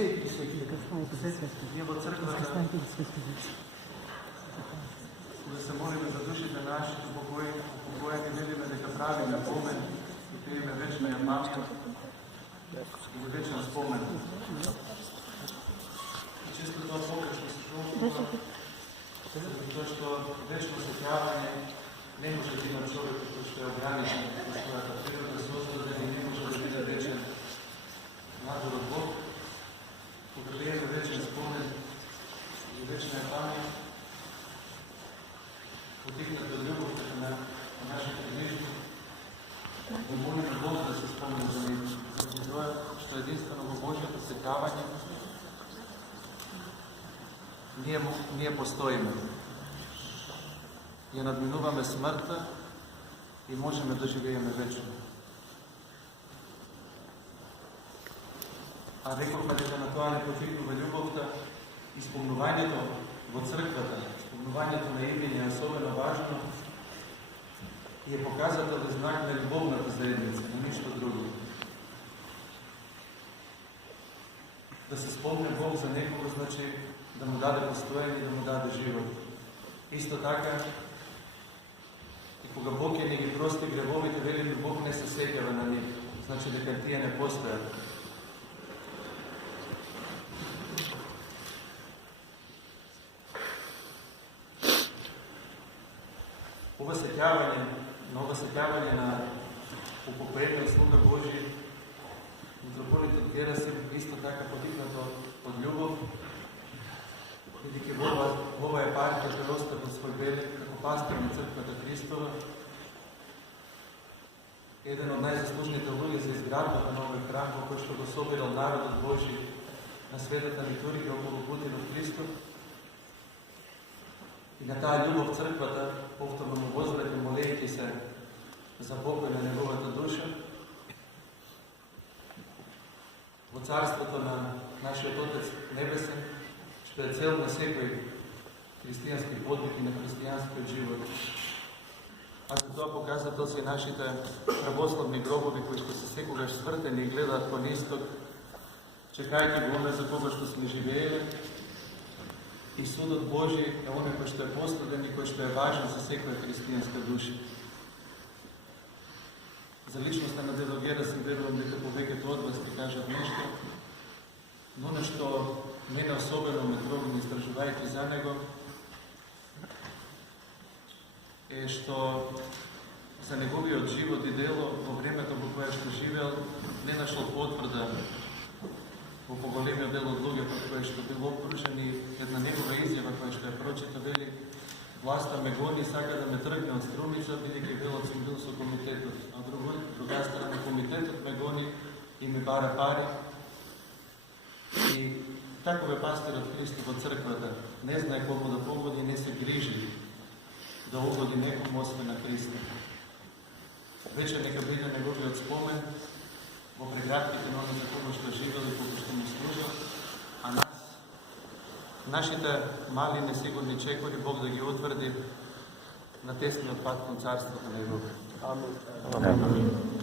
Ние во црквата да се молиме за душите наши, упокоени велиме дека правиме помен и пееме вечна ја памет или вечен спомен. И често тоа покачно се толкова, затоа што вечно сеќавање не може да има човек кој што е ограничен во својата природа, создаден и не може да биде вечен надзор од Бог. Кога пееме вечен спомен и вечна ја памет, потикнат од љубовта на нашите ближни, да молиме Бог да се спомне за нив, заради тоа што единствено во Божјото сеќавање ние постоиме. Ја надминуваме смртта и можеме да живееме вечно. А рековме дека на тоа не потикнува љубовта и спомнувањето во црквата, спомнувањето на имење е особено важно и е показател и знак на љубовната заедница, на ништо друго. Да се спомне Бог за некого, значи да му даде постоење и да му даде живот. Исто така, и кога Бог не ги прости гревовите, вели Бог не се сеќава на нив, значи дека тие не постојат. Ова сеќавање на упокоениот слуга Божи, митрополитот Герасим, исто така потикнато од љубов, бидејќи ова епархија тој оставил свој белег како пастир на црквата Христова, еден од најзаслужните луѓе за изградбата на овој храм, во кој што го собирал народот Божи на светата литургија околу Будинот Христов. И на таа љубов црквата повторно му возврати, молејќи се за покој на неговата душа. Во царството на нашиот Отец Небесен, што е цел на секој христијански подвиг и на христијанскиот живот. А за тоа показател се нашите православни гробови, кои што се секогаш свртени и гледаат кон исток, чекајќи го оне за кога што сме живееле. И судот Божи е оне кој што е последен и кој што е важен за секоја христијанска душа. За личноста на дедо Герасим верувам дека повеќето од вас ќе кажат нешто, но нешто мене особено ме трогна истражувајќи за него е што за неговиот живот и дело во времето во кое што живеел не нашол потврда во поголемиот дел од луѓето кои што бил обкружен и една негова изјава која што ја прочита, вели: власта ме гони, сака да ме тргне од струмица, бидејќи велоцин бил со комитетот, а друга страна комитетот ме гони и ме бара пари. И таков е пастирот Христов во црквата, не знае кого да погоди, не се грижи да угоди некому освен на Христа. Вече нека биде неговиот спомен во преградките на оно за кого што живел и кого што му служил, а нашите мали несигурни чекори Бог да ги утврди на тесниот пат кон царството на Негово. Амин.